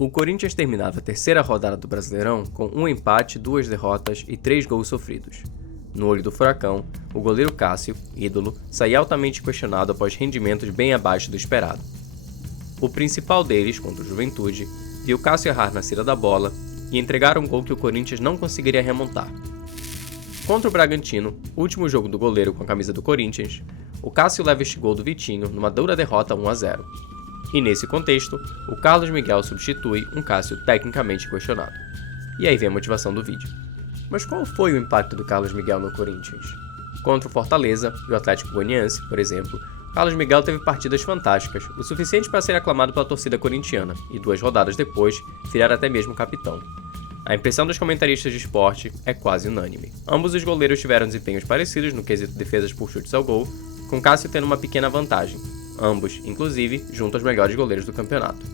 O Corinthians terminava a terceira rodada do Brasileirão com um empate, 2 derrotas e 3 gols sofridos. No olho do furacão, o goleiro Cássio, ídolo, saía altamente questionado após rendimentos bem abaixo do esperado. O principal deles, contra o Juventude, viu Cássio errar na saída da bola e entregar um gol que o Corinthians não conseguiria remontar. Contra o Bragantino, último jogo do goleiro com a camisa do Corinthians, o Cássio leva este gol do Vitinho numa dura derrota 1-0. E nesse contexto, o Carlos Miguel substitui um Cássio tecnicamente questionado. E aí vem a motivação do vídeo. Mas qual foi o impacto do Carlos Miguel no Corinthians? Contra o Fortaleza e o Atlético Goianiense, por exemplo, Carlos Miguel teve partidas fantásticas, o suficiente para ser aclamado pela torcida corintiana, e 2 rodadas depois, virar até mesmo capitão. A impressão dos comentaristas de esporte é quase unânime. Ambos os goleiros tiveram desempenhos parecidos no quesito defesas por chutes ao gol, com Cássio tendo uma pequena vantagem, ambos, inclusive, junto aos melhores goleiros do campeonato.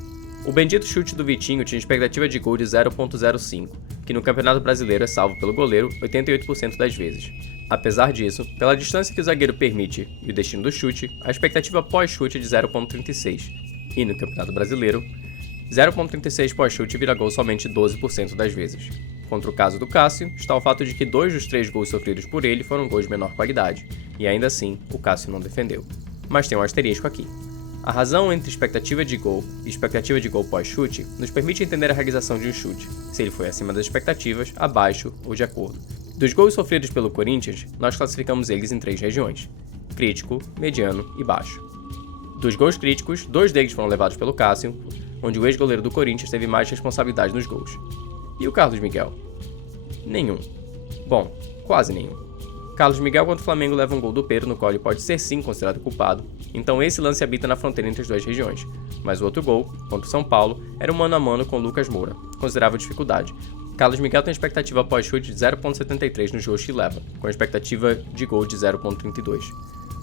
O bendito chute do Vitinho tinha expectativa de gol de 0.05, que no Campeonato Brasileiro é salvo pelo goleiro 88% das vezes. Apesar disso, pela distância que o zagueiro permite e o destino do chute, a expectativa pós-chute é de 0.36, e no Campeonato Brasileiro, 0.36 pós-chute vira gol somente 12% das vezes. Contra o caso do Cássio, está o fato de que 2 dos 3 gols sofridos por ele foram gols de menor qualidade, e ainda assim, o Cássio não defendeu. Mas tem um asterisco aqui. A razão entre expectativa de gol e expectativa de gol pós-chute nos permite entender a realização de um chute, se ele foi acima das expectativas, abaixo ou de acordo. Dos gols sofridos pelo Corinthians, nós classificamos eles em 3 regiões: crítico, mediano e baixo. Dos gols críticos, 2 deles foram levados pelo Cássio, onde o ex-goleiro do Corinthians teve mais responsabilidade nos gols. E o Carlos Miguel? Nenhum. Bom, quase nenhum. Carlos Miguel contra o Flamengo leva um gol do Pedro, no qual ele pode ser sim considerado culpado, então esse lance habita na fronteira entre as 2 regiões. Mas o outro gol, contra o São Paulo, era um mano a mano com Lucas Moura, considerável dificuldade. Carlos Miguel tem expectativa pós-chute de 0.73 nos gols que leva, com expectativa de gol de 0.32.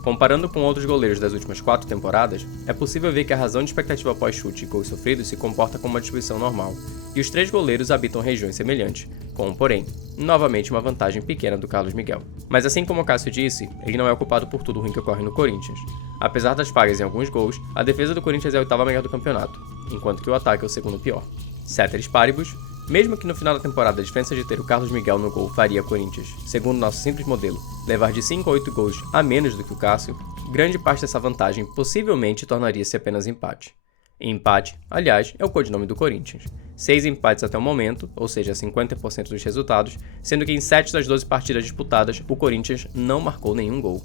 Comparando com outros goleiros das últimas 4 temporadas, é possível ver que a razão de expectativa pós-chute e gols sofridos se comporta como uma distribuição normal, e os 3 goleiros habitam regiões semelhantes, com, porém, novamente uma vantagem pequena do Carlos Miguel. Mas assim como o Cássio disse, ele não é o culpado por tudo ruim que ocorre no Corinthians. Apesar das falhas em alguns gols, a defesa do Corinthians é a 8ª melhor do campeonato, enquanto que o ataque é o 2º pior. Ceteris paribus, mesmo que no final da temporada a diferença de ter o Carlos Miguel no gol faria Corinthians, segundo nosso simples modelo, levar de 5 a 8 gols a menos do que o Cássio, grande parte dessa vantagem possivelmente tornaria-se apenas empate. E empate, aliás, é o codinome do Corinthians. 6 empates até o momento, ou seja, 50% dos resultados, sendo que em 7 das 12 partidas disputadas, o Corinthians não marcou nenhum gol.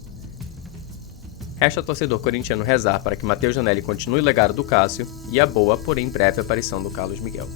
Resta ao torcedor corintiano rezar para que Matheus Janelli continue o legado do Cássio e a boa, porém breve aparição do Carlos Miguel.